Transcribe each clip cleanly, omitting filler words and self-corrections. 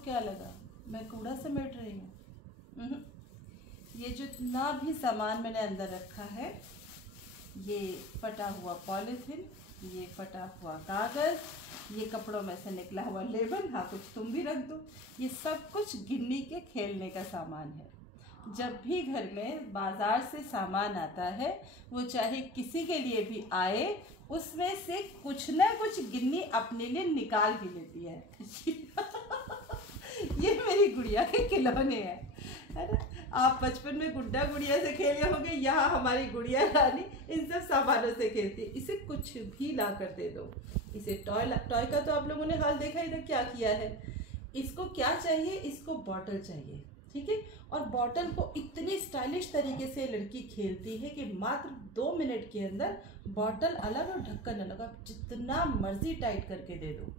क्या लगा मैं कूड़ा समेट रही हूँ? ये जितना भी सामान मैंने अंदर रखा है, ये फटा हुआ पॉलीथीन, ये फटा हुआ कागज़, ये कपड़ों में से निकला हुआ लेबल, हाँ कुछ तुम भी रख दो, ये सब कुछ गिन्नी के खेलने का सामान है। जब भी घर में बाज़ार से सामान आता है, वो चाहे किसी के लिए भी आए, उसमें से कुछ ना कुछ गिन्नी अपने लिए निकाल भी लेती है। ये मेरी गुड़िया के खिलौने हैं, है ना। आप बचपन में गुड्डा गुड़िया से खेले होंगे, यहाँ हमारी गुड़िया रानी इन सब सामानों से खेलती है। इसे कुछ भी ला कर दे दो। इसे टॉय का तो आप लोगों ने हाल देखा इधर क्या किया है। इसको क्या चाहिए, इसको बॉटल चाहिए, ठीक है। और बॉटल को इतनी स्टाइलिश तरीके से लड़की खेलती है कि मात्र 2 मिनट के अंदर बॉटल अलग और ढक्कन अलग, आप जितना मर्जी टाइट करके दे दो।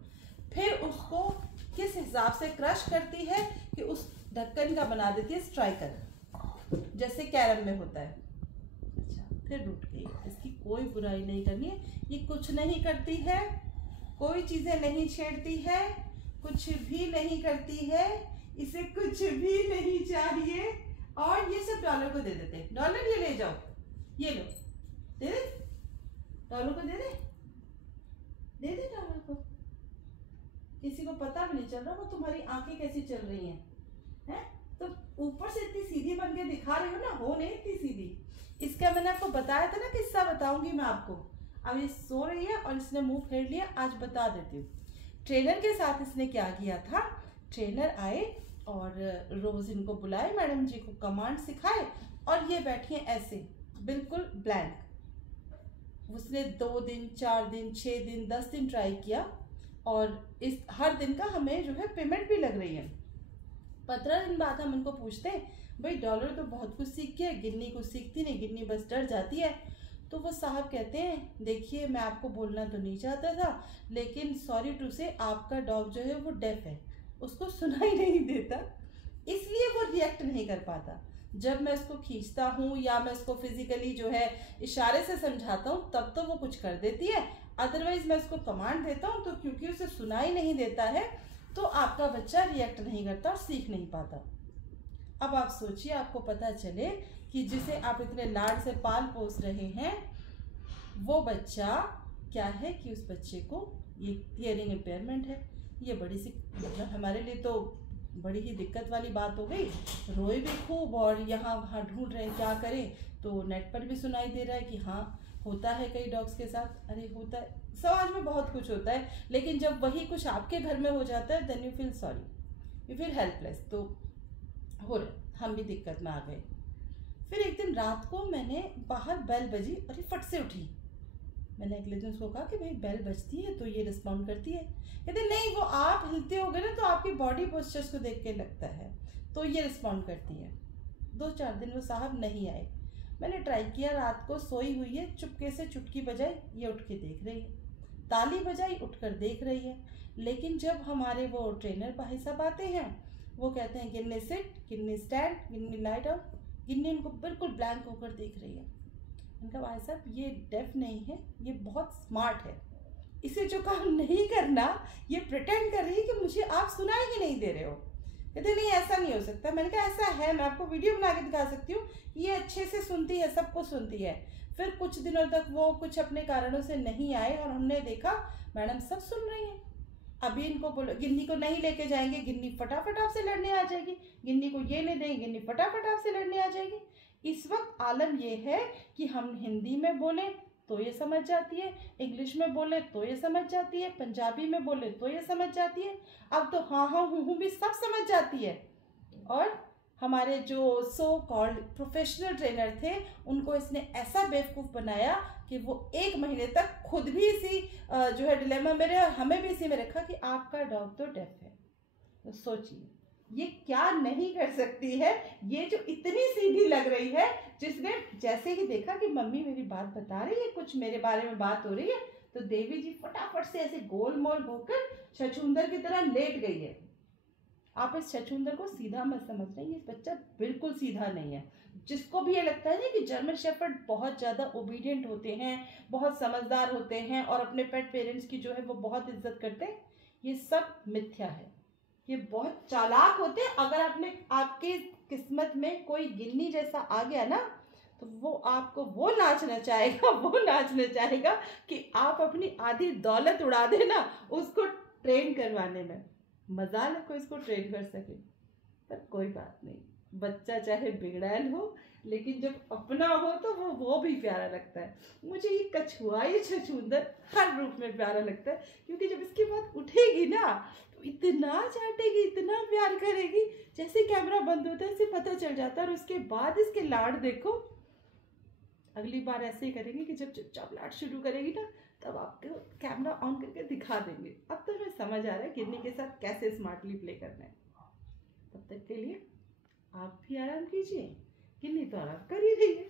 फिर उसको किस हिसाब से क्रश करती है कि उस ढक्कन का बना देती है स्ट्राइकर, जैसे कैरम में होता है। अच्छा, फिर रुक गई। इसकी कोई बुराई नहीं करनी है, ये कुछ नहीं करती है, कोई चीज़ें नहीं छेड़ती है, कुछ भी नहीं करती है, इसे कुछ भी नहीं चाहिए। और ये सब डॉलर को दे देते हैं। डॉलर ये ले जाओ, ये लो, दे दे डॉलर को, दे दे डॉलर को। किसी को पता भी नहीं चल रहा वो तुम्हारी आंखें कैसी चल रही हैं, तो ऊपर से इतनी सीधी बन के दिखा रही हो ना, हो नहीं इतनी सीधी। इसका मैंने आपको बताया था ना, किस्सा बताऊंगी मैं आपको। अब ये सो रही है और इसने मुंह फेर लिया, आज बता देती हूँ। ट्रेनर के साथ इसने क्या किया था, ट्रेनर आए और रोज इनको बुलाए, मैडम जी को कमांड सिखाए, और ये बैठी है ऐसे बिल्कुल ब्लैंक। उसने 2 दिन 4 दिन 6 दिन 10 दिन ट्राई किया, और इस हर दिन का हमें जो है पेमेंट भी लग रही है। 15 दिन बाद हम उनको पूछते भाई डॉलर तो बहुत कुछ सीख गया, गिन्नी कुछ सीखती नहीं, गिन्नी बस डर जाती है। तो वो साहब कहते हैं देखिए मैं आपको बोलना तो नहीं चाहता था, लेकिन सॉरी टू से आपका डॉग जो है वो डेफ है, उसको सुनाई नहीं देता, इसलिए वो रिएक्ट नहीं कर पाता। जब मैं इसको खींचता हूँ या मैं इसको फिजिकली जो है इशारे से समझाता हूँ तब तो वो कुछ कर देती है, अदरवाइज मैं इसको कमांड देता हूँ तो क्योंकि उसे सुनाई नहीं देता है तो आपका बच्चा रिएक्ट नहीं करता और सीख नहीं पाता। अब आप सोचिए, आपको पता चले कि जिसे आप इतने लाड से पाल पोस रहे हैं वो बच्चा क्या है कि उस बच्चे को ये हियरिंग इम्पेयरमेंट है। ये बड़ी सी मतलब हमारे लिए तो बड़ी ही दिक्कत वाली बात हो गई। रोए भी खूब और यहाँ वहाँ ढूंढ रहे हैं क्या करें, तो नेट पर भी सुनाई दे रहा है कि हाँ होता है कई डॉग्स के साथ। अरे होता है, समाज में बहुत कुछ होता है, लेकिन जब वही कुछ आपके घर में हो जाता है then you feel sorry, you feel helpless. तो हो रहा, हम भी दिक्कत में आ गए। फिर एक दिन रात को मैंने बाहर बेल बजी, अरे फट से उठी। मैंने अगले दिन उसको कहा कि भाई बेल बजती है तो ये रिस्पॉन्ड करती है। कहते नहीं, वो आप हिलते हो गए ना तो आपकी बॉडी पोस्चर्स को देख के लगता है तो ये रिस्पॉन्ड करती है। 2-4 दिन वो साहब नहीं आए। मैंने ट्राई किया, रात को सोई हुई है, चुपके से चुटकी बजाई, ये उठ के देख रही है, ताली बजाई, उठकर देख रही है। लेकिन जब हमारे वो ट्रेनर भाई साहब आते हैं वो कहते हैं गिन्नी सिट, गिन्नी स्टैंड, गिन्नी लाइट आउट, गिन्नी इनको बिल्कुल ब्लैंक होकर देख रही है। उनका भाई साहब ये डेफ नहीं है, ये बहुत स्मार्ट है, इसे जो काम नहीं करना ये प्रिटेंड कर रही है कि मुझे आप सुनाई ही नहीं दे रहे हो। कहते नहीं ऐसा नहीं हो सकता। मैंने कहा ऐसा है, मैं आपको वीडियो बना के दिखा सकती हूँ, ये अच्छे से सुनती है, सबको सुनती है। फिर कुछ दिनों तक वो कुछ अपने कारणों से नहीं आए और हमने देखा मैडम सब सुन रही है। अभी इनको बोलो गिन्नी को नहीं लेके जाएंगे, गिन्नी फटाफट आपसे लड़ने आ जाएगी, गिन्नी को ये नहीं देंगे, गिन्नी फटाफट आपसे लड़ने आ जाएगी। इस वक्त आलम ये है कि हम हिंदी में बोले तो ये समझ जाती है, इंग्लिश में बोले तो ये समझ जाती है, पंजाबी में बोले तो ये समझ जाती है, अब तो हाँ हाँ हूँ भी सब समझ जाती है। और हमारे जो सो कॉल्ड प्रोफेशनल ट्रेनर थे उनको इसने ऐसा बेवकूफ़ बनाया कि वो 1 महीने तक खुद भी इसी जो है डिलेमा में रहे और हमें भी इसी में रखा कि आपका डॉग तो डेफ है। तो सोचिए ये क्या नहीं कर सकती है, ये जो इतनी सीधी लग रही है, जिसने जैसे ही देखा कि मम्मी मेरी बात बता रही है, कुछ मेरे बारे में बात हो रही है, तो देवी जी फटाफट से ऐसे गोल मोल होकर छछूंदर की तरह लेट गई है। आप इस छछूंदर को सीधा मत समझ रहे हैं, ये बच्चा बिल्कुल सीधा नहीं है। जिसको भी ये लगता है ना कि जर्मन शेफर्ड बहुत ज़्यादा ओबीडियंट होते हैं, बहुत समझदार होते हैं और अपने पेट पेरेंट्स की जो है वो बहुत इज्जत करते हैं, ये सब मिथ्या है। ये बहुत चालाक होते हैं। अगर आपके किस्मत में कोई गिन्नी जैसा आ गया ना, तो वो आपको वो नाचना चाहेगा कि आप अपनी आधी दौलत उड़ा देना उसको ट्रेन करवाने में। मजाल है कोई इसको ट्रेन कर सके, पर कोई बात नहीं, बच्चा चाहे बिगड़ैल हो लेकिन जब अपना हो तो वो भी प्यारा लगता है। मुझे ये कछुआ, ये छछूंदर हर रूप में प्यारा लगता है, क्योंकि जब इसके बाद उठेगी ना तो इतना चाटेगी, इतना प्यार करेगी, जैसे कैमरा बंद होता है इसे पता चल जाता है। और उसके बाद इसके लाड देखो, अगली बार ऐसे ही करेंगे कि जब चुपचाप लाड शुरू करेगी ना तब आपको कैमरा ऑन करके दिखा देंगे। अब तो हमें समझ आ रहा है गिन्नी के साथ कैसे स्मार्टली प्ले करना है। तब तक के लिए आप भी आराम कीजिए, गिन्नी तो आराम कर ही रही है।